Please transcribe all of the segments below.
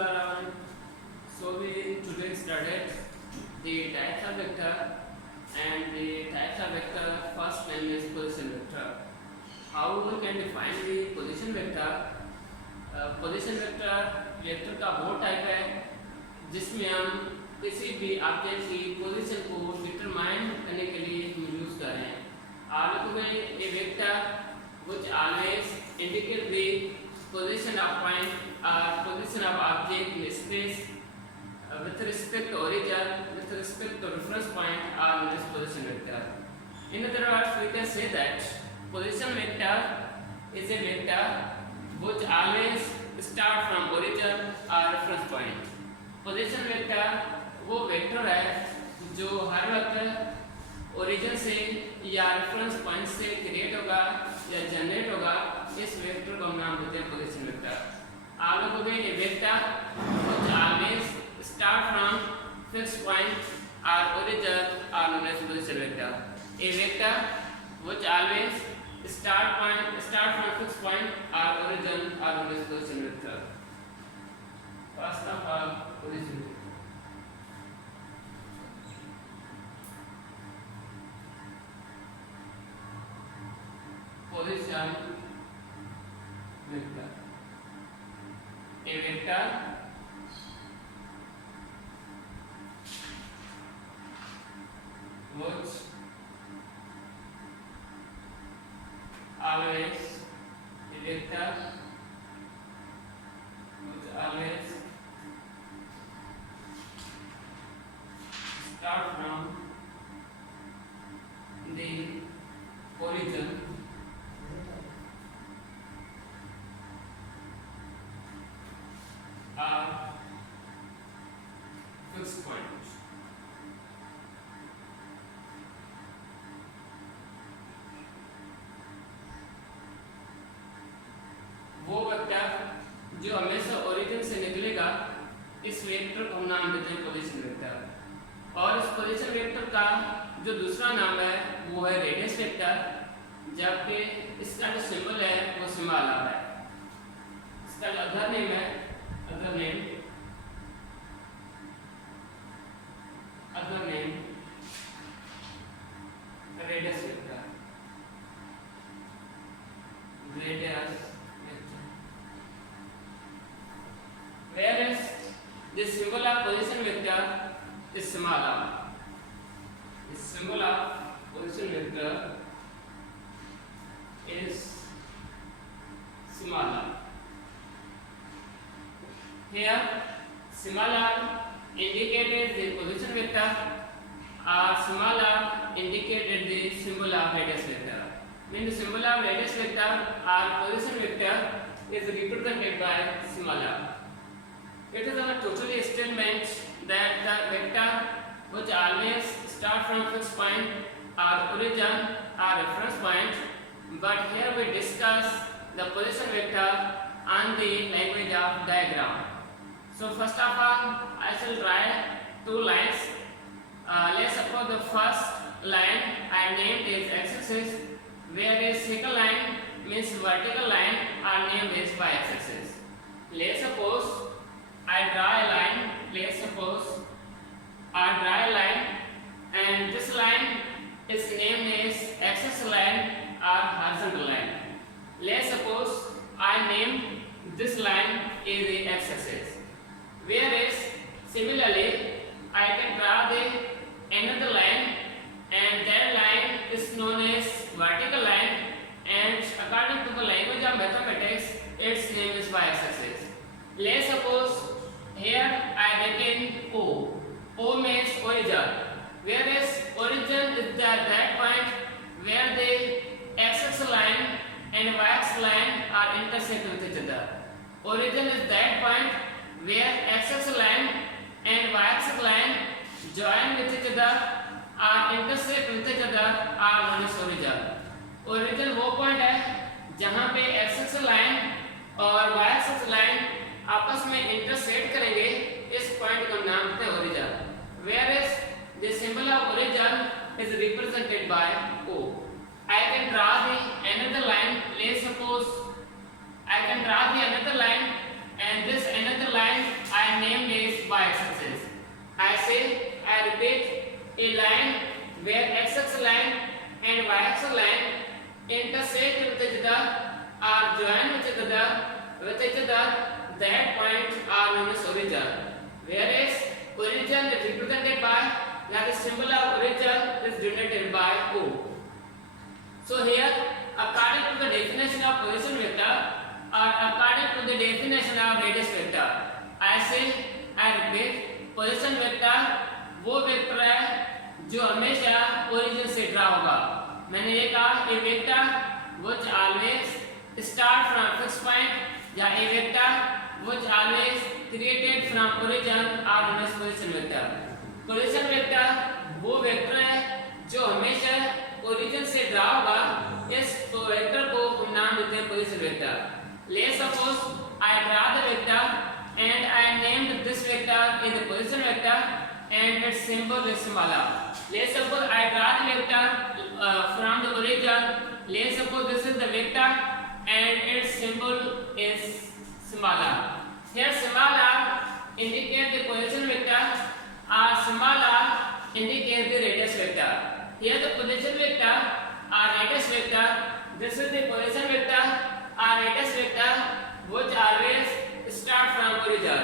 everyone. So we today started the types of vector, and the types of vector. First one is position vector. How we can define the position vector? Position vector का वो type है जिसमें हम किसी भी object की position को determine करने के लिए यूज कर रहे हैं. Arguably, a vector which always indicate the position of point or position of object in space with respect to origin, with respect to reference point, are known as position vector. In other words, we can say that position vector is a vector which always start from origin or reference point. Position vector वो vector है जो हर वक्त origin से या reference point से create होगा या generate होगा. इस वेक्टर को हम नाम देते हैं पोजीशन वेक्टर. आप लोगों को ये vector which always start from fixed point or origin are known as position vector. A vector which always start from fixed point or origin are known as position vector. First of all, position vector. Position vector. A vector which always start from the origin or fixed point. वो vector जो हमेशा origin से निकलेगा, इस vector को हम नाम देते हैं पोजीशन वेक्टर. और इस पोजीशन वेक्टर का जो दूसरा नाम है वो है रेडियस वेक्टर, जबकि इसका जो सिंबल है वो सिंबल है. इसका जो अदर नेम है radius vector. Whereas the symbol of position vector is small r. The symbol of position vector is small r. Here, small r indicated the position vector, or small r indicated the symbol of radius vector. When the symbol of radius vector or position vector is represented by small r. It is a totally statement that the vector which always start from fixed point or origin or reference point, but here we discuss the position vector on the language of diagram. So first of all, I shall draw two lines. Let's suppose the first line I named is x-axis, whereas second line means vertical line are named as y-axis. Let's suppose I draw a line, and this line is named as axis line or horizontal line. Let's suppose I name this line as the x-axis. Whereas similarly I can draw another line, and that line is known as vertical line, and according to the language of mathematics its name is y-axis. Let's suppose here I written O. O means origin, whereas origin is that point where the x-axis line and y-axis line are intersect with each other. Origin is that point where x-axis line and y-axis line join with each other or intersect with each other are known as origin. Origin वो point है जहाँ पे x-axis line और y-axis line आपस में intersect करेंगे. इस point का नाम देते हैं origin. Whereas the symbol of origin is represented by O. I can draw another line. Let's suppose I can draw another line, and this another line and y-axis line intersect with each other or join with each other, that point are known as origin. Whereas origin is represented by, that the symbol of origin is denoted by O. So here, according to the definition of position vector or according to the definition of radius vector, I repeat, position vector वो vector है जो हमेशा origin से draw होगा। मैंने ये कहा a vector which always start from fixed point या a vector which always created from origin are known as position vector. Position vector वो वेक्टर है जो हमेशा ओरिजिन से ड्रा होगा। इस वेक्टर को हम नाम देते हैं position vector. Let's suppose I draw the vector and I named this vector in the position vector and its symbol is symbol. Let's suppose I draw the vector from the origin. Let's suppose this is the vector and its symbol is symbol. Here symbol indicate the position vector or symbol indicate the radius vector. Here the position vector or radius vector. This is the position vector or radius vector which always start from origin.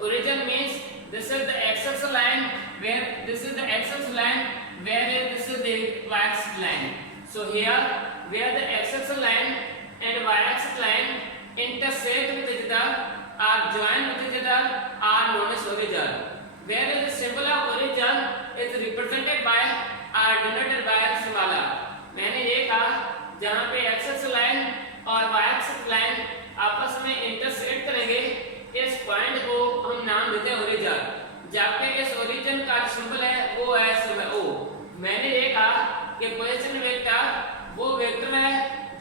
Origin means this is the x-axis line where this is the x-axis line where this is the y-axis line. So here where the x-axis line and y-axis line intersect with each other or join with each other are known as origin. Where the symbol of origin is represented by or denoted by symbol. मैंने ये कहा जहाँ पे x-axis line और y-axis line आपस में intersect करेंगे, इस पॉइंट को हम नाम देते हैं ओरिजिन। जबकि इस ओरिजिन का सिंबल है वो है सिंबल O। मैंने ये कहा कि पोजीशन वेक्टर वो वेक्टर है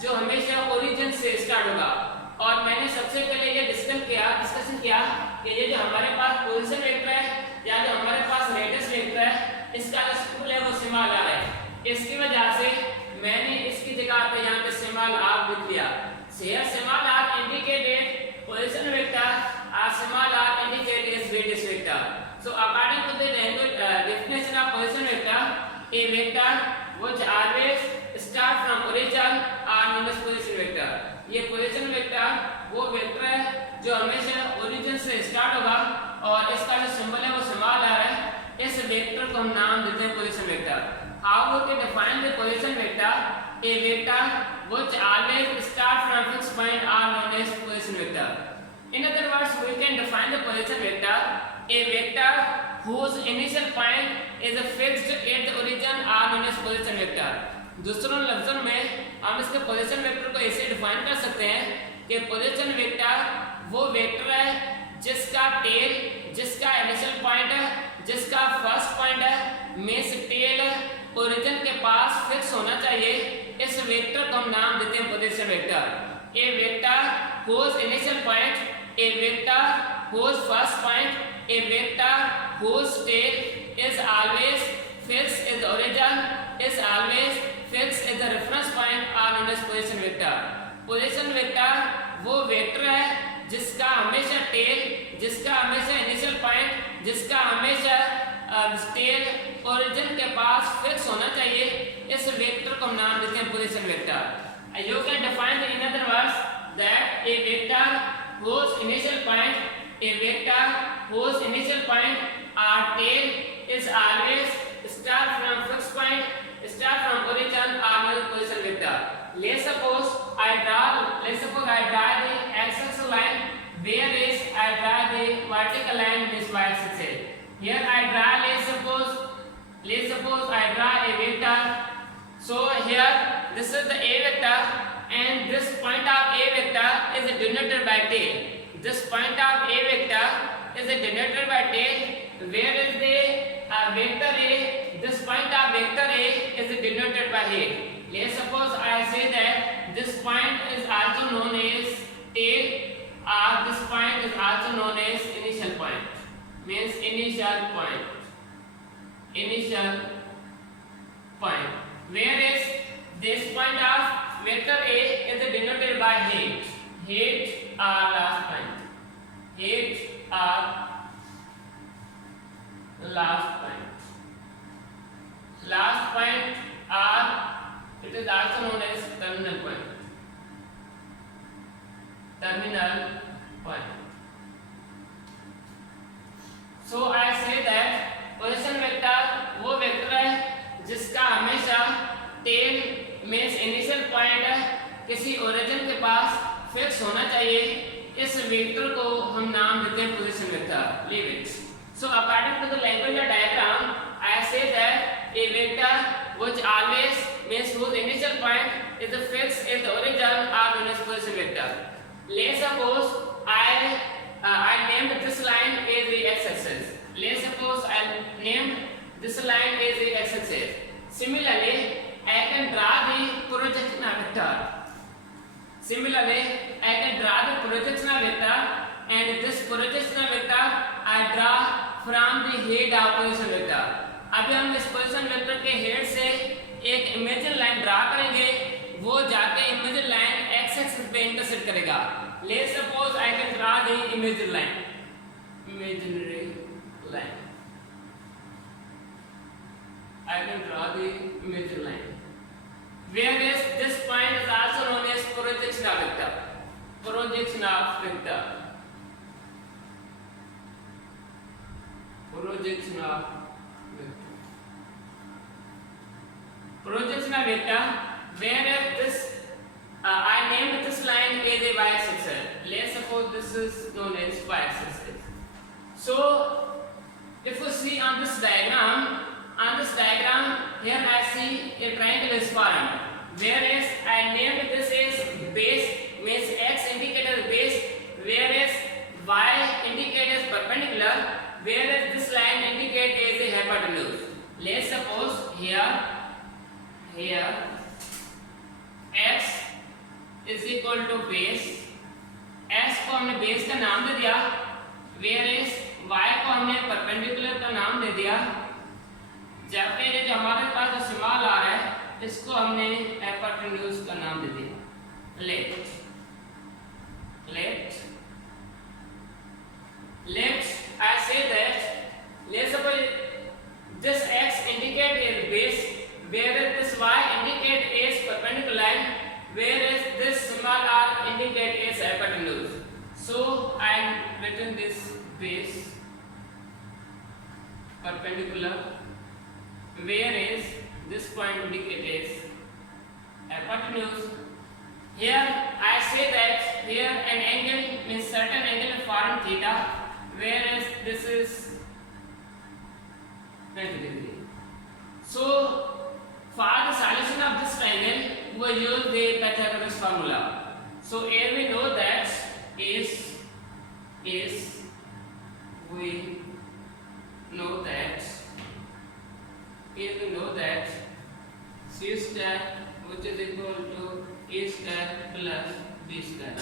जो हमेशा ओरिजिन से स्टार्ट होगा। और मैंने सबसे पहले ये डिस्कशन किया कि ये जो हमारे पास पोजीशन वेक्टर है या जो हमारे पास रेडियस वेक्टर है, इसका जो सिंबल है वो सिंबल R है। इसकी वजह से मैंने इसकी जगह पे यहाँ पे सिंबल R लिख दिया। Here symbol R indicated position vector or symbol R indicated is radius vector. So according to the definition of position vector, a vector which always start from origin are known as position vector. ये position vector वो vector है जो हमेशा origin से start होगा और इसका जो symbol है वो symbol R है। इस वेक्टर को हम नाम देते हैं position vector. How we can define the position vector? A vector which always start from fixed point are known as position vector. In other words, we can define the position vector, a vector whose initial point is fixed at the origin are known as position vector. दूसरों लफ्जों में हम इसके position vector को ऐसे define कर सकते हैं कि पोजीशन वेक्टर वो वेक्टर है जिसका टेल, जिसका इनिशियल पॉइंट है, जिसका फर्स्ट पॉइंट है, मींस टेल ओरिजिन के पास फिक्स होना चाहिए। इस वेक्टर को हम नाम देते हैं position vector. A vector whose initial point, a vector whose first point, a vector whose tail is always fixed at the origin, is always fixed at the reference point are known as position vector. Position vector वो vector है जिसका हमेशा tell, जिसका हमेशा initial point, जिसका हमेशा tell origin के पास fix होना चाहिए। इस वेक्टर को हम नाम देते हैं position vector. You can define in other words that a vector whose initial point, a vector whose initial point or tail is always start from fixed point, start from origin are known as position vector. Let's suppose I draw the x-axis line, whereas I draw the vertical line this y-axis. Here I draw, let's suppose I draw a vector. So here this is the A vector and this point of A vector is denoted by tail. This point of A vector is denoted by tail, whereas the vector A, this point of vector A is denoted by head. Let's suppose I say that this point is also known as tail or this point is also known as initial point. Means initial point. Whereas this point of vector A is denoted by head. Head or last point. Head or last point. Last point or original point. So I say that position vector वो vector है जिसका हमेशा tell means initial point किसी origin के पास fix होना चाहिए। इस vector को हम नाम देते हैं position vector. Leave it. So according to the language diagram I say that a vector which always means whose initial point is fixed in the origin are known as position vector. Let's suppose I named this line as the x-axis. Let's suppose I named this line as the x-axis. Similarly, I can draw the projectional vector. Similarly, I can draw the projectional vector, and this projectional vector I draw from the head of position vector. अभी हम इस position vector के head से एक imagine line draw करेंगे, वो जाके imagine line X axis पे इंटरसेक्ट करेगा। Let's suppose I can draw the imagine line, imaginary line, I can draw the imagine line where is this point is also known as projectional vector. Projectional vector, projectional projectional vector where this I named this line as a y-axis. Let's suppose this is known as y-axis. So if you see on this diagram here I see a triangle is formed, whereas I named this as base, means x indicates base, whereas y indicates perpendicular, whereas this line indicates as a hypotenuse. Let's suppose here x is equal to base, x को हमने base का नाम दे दिया, whereas y को हमने perpendicular का नाम दे दिया। जबकि ये जो हमारे पास जो सिंबल आ रहा है इसको हमने हाइपोटेन्यूज का नाम दे दिया। let I say that let's suppose this x indicate as base, whereas this y indicate as perpendicular, whereas this symbol r indicate as hypotenuse. So I am written this base perpendicular, whereas this point indicate as hypotenuse. Here I say that here an angle means certain angle form theta, whereas this is 90 degree. So for the solution of this triangle, we use the Pythagoras formula. So here we know that C square which is equal to A square plus B square.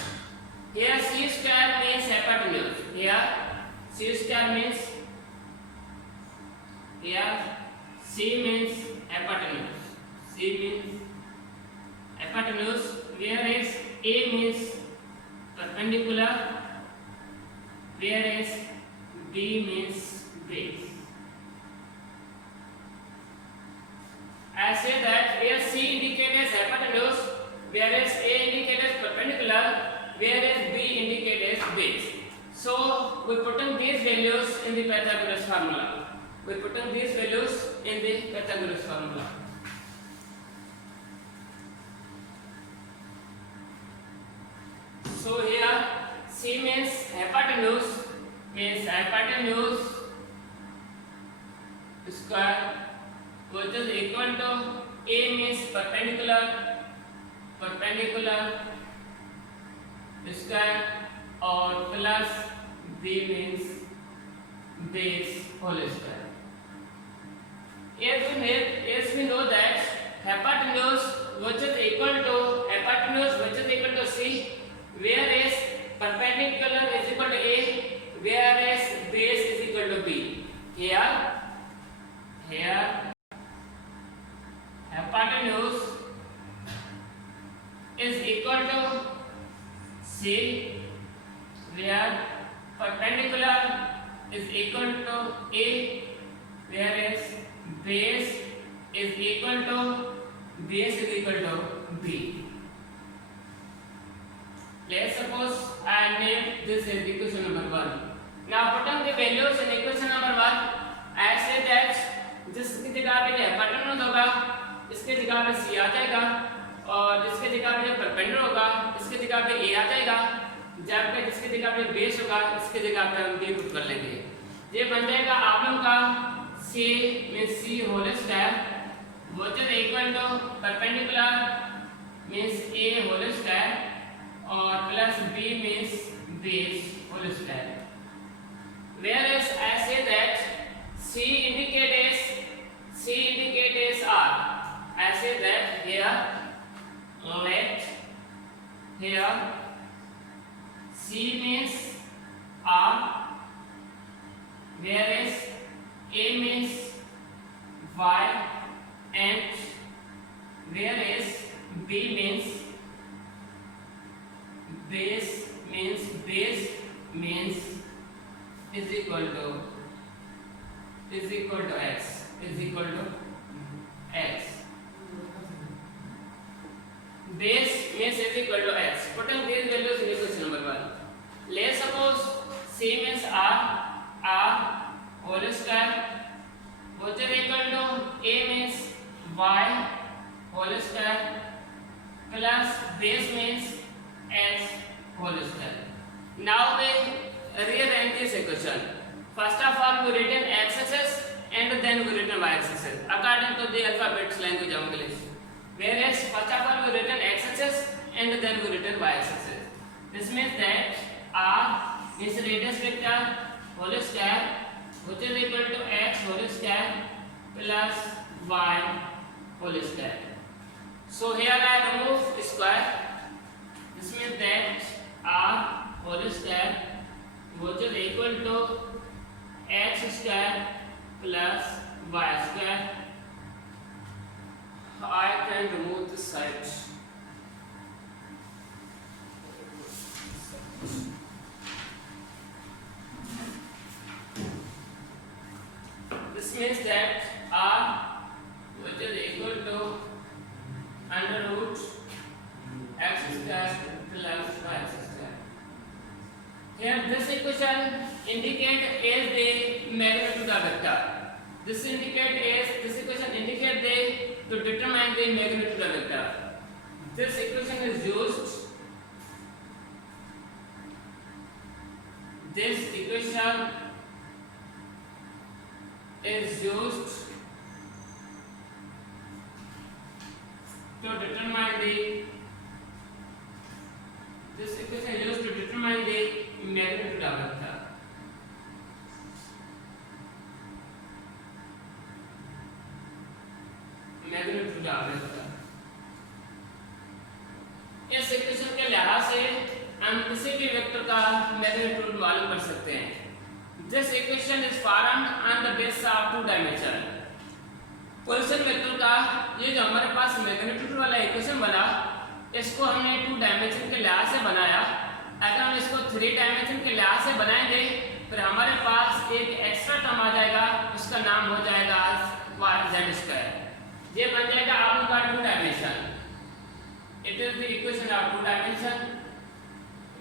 Here C square means hypotenuse. Here C square means C means hypotenuse. C means hypotenuse, whereas A means perpendicular, whereas B means base. I say that where C indicates hypotenuse, whereas A indicates perpendicular, whereas B indicates base. So we put in these values in the Pythagoras formula. So here C means hypotenuse square, which is equal to A means perpendicular square, or plus B means base whole square. As we know that hypotenuse which is equal to C, whereas perpendicular is equal to A, whereas base is equal to B. Here hypotenuse is equal to C, where perpendicular is equal to A, whereas base is equal to B. Let's suppose I name this as equation number 1. Now put on the values in equation number 1. I say that जिसकी जगह पे hypotenuse होगा इसके जगह पे c आ जाएगा और जिसके जगह पे परपेंडिकुलर होगा इसके जगह पे a आ जाएगा, जबकि जिसके जगह पे बेस होगा इसके जगह पे हम b पुट कर लेंगे। ये बन जाएगा आप लोगों का c means c whole square which is equal to perpendicular means a whole square और plus b means base whole square. Whereas I say that c indicate as r. I say that here let here c means r, whereas a means y and whereas b means base means is equal to x is equal to x. Base means is equal to x. Putting these values in equation number 1. Let's suppose c means r whole square which is equal to a means y whole square plus base means x whole square. Now we rearrange this equation. First of all we written x-axis and then we written y-axis according to the alphabets language of English. Whereas first of all we written x-axis and then we written y-axis. This means that r is radius vector whole square which is equal to x whole square plus y whole square. So here I remove square. This means that r whole square which is equal to x square plus y square. I can remove this side. This means that r which is equal to under root x square plus y square. Here this equation indicate as the magnitude of vector. This equation indicate to determine the magnitude of vector. This equation is used. This equation is used to determine the. This equation is used to determine the magnitude of vector. Magnitude of vector. इस equation के लिहाज से हम किसी भी vector का magnitude मालूम कर सकते हैं. This equation is formed on the basis of two dimension. Position vector का ये जो हमारे पास मैग्नीट्यूड वाला इक्वेशन बना इसको हमने टू डायमेंशन के लिहाज से बनाया. अगर हम इसको थ्री डायमेंशन के लिहाज से बनाएंगे फिर हमारे पास एक एक्स्ट्रा टर्म आ जाएगा, उसका नाम हो जाएगा z स्क्वायर. ये बन जाएगा आपका two dimension. It is the equation of two dimension.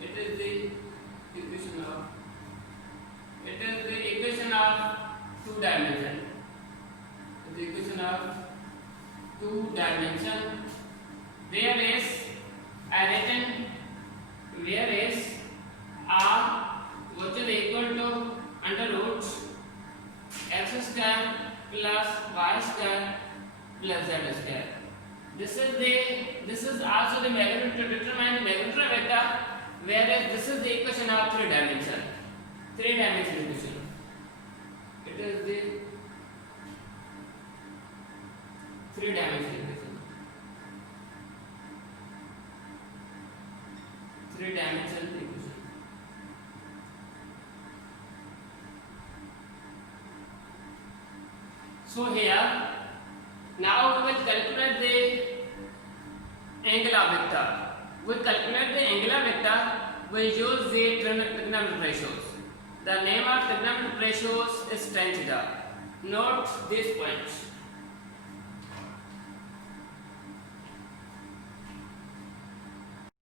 It is the equation of two dimension. The equation of two dimension. Whereas r which is equal to under root x square plus y square plus z square. This is also the magnitude to determine magnitude of vector. Whereas this is the equation of three dimension equation. It is the three-dimensional equation. Three-dimensional equation. So here, now we will calculate the angular vector. We calculate the angular vector. We use the trigonometric ratios. The name of trigonometric ratios is tan theta. Note this point.